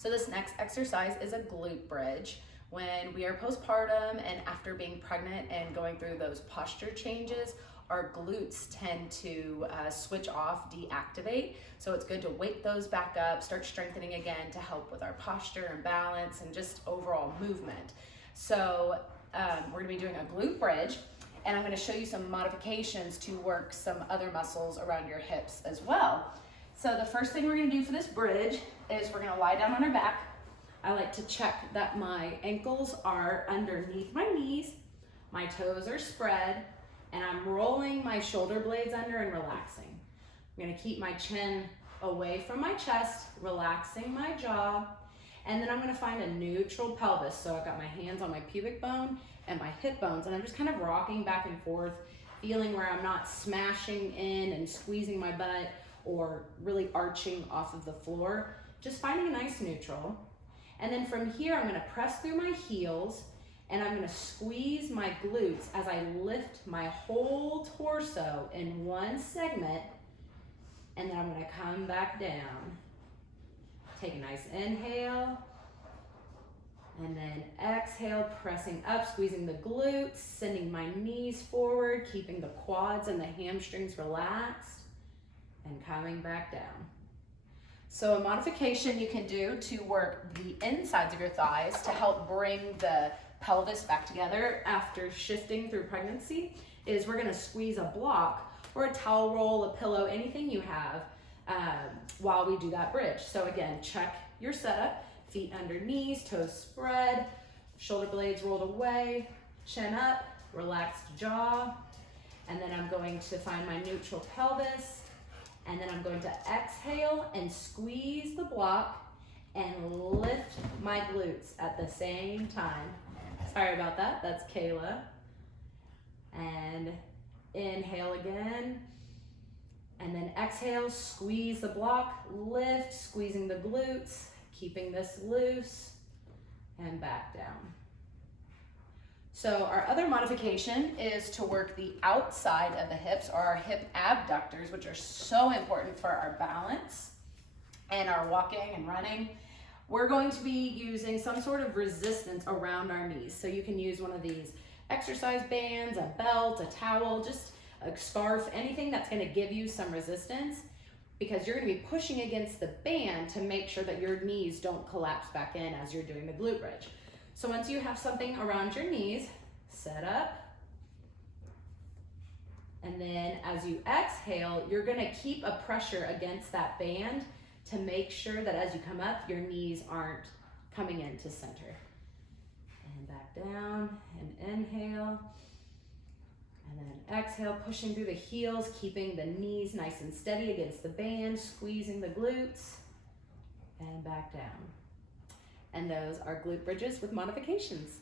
So this next exercise is a glute bridge. When we are postpartum and after being pregnant and going through those posture changes, our glutes tend to switch off, deactivate. So it's good to wake those back up, start strengthening again to help with our posture and balance and just overall movement. So we're gonna be doing a glute bridge, and I'm gonna show you some modifications to work some other muscles around your hips as well. So the first thing we're gonna do for this bridge is we're gonna lie down on our back. I like to check that my ankles are underneath my knees, my toes are spread, and I'm rolling my shoulder blades under and relaxing. I'm gonna keep my chin away from my chest, relaxing my jaw, and then I'm gonna find a neutral pelvis. So I've got my hands on my pubic bone and my hip bones, and I'm just kind of rocking back and forth, feeling where I'm not smashing in and squeezing my butt or really arching off of the floor, just finding a nice neutral. And then from here, I'm gonna press through my heels and I'm gonna squeeze my glutes as I lift my whole torso in one segment, and then I'm gonna come back down. Take a nice inhale, and then exhale, pressing up, squeezing the glutes, sending my knees forward, keeping the quads and the hamstrings relaxed, and coming back down. So a modification you can do to work the insides of your thighs to help bring the pelvis back together after shifting through pregnancy is we're gonna squeeze a block or a towel roll, a pillow, anything you have while we do that bridge. So again, check your setup, feet under knees, toes spread, shoulder blades rolled away, chin up, relaxed jaw, and then I'm going to find my neutral pelvis. And then I'm going to exhale and squeeze the block and lift my glutes at the same time. Sorry about that, that's Kayla. And inhale again. And then exhale, squeeze the block, lift, squeezing the glutes, keeping this loose, and back down. So our other modification is to work the outside of the hips, or our hip abductors, which are so important for our balance and our walking and running. We're going to be using some sort of resistance around our knees. So you can use one of these exercise bands, a belt, a towel, just a scarf, anything that's gonna give you some resistance, because you're gonna be pushing against the band to make sure that your knees don't collapse back in as you're doing the glute bridge. So once you have something around your knees, set up. And then as you exhale, you're gonna keep a pressure against that band to make sure that as you come up, your knees aren't coming into center. And back down, and inhale. And then exhale, pushing through the heels, keeping the knees nice and steady against the band, squeezing the glutes, and back down. And those are glute bridges with modifications.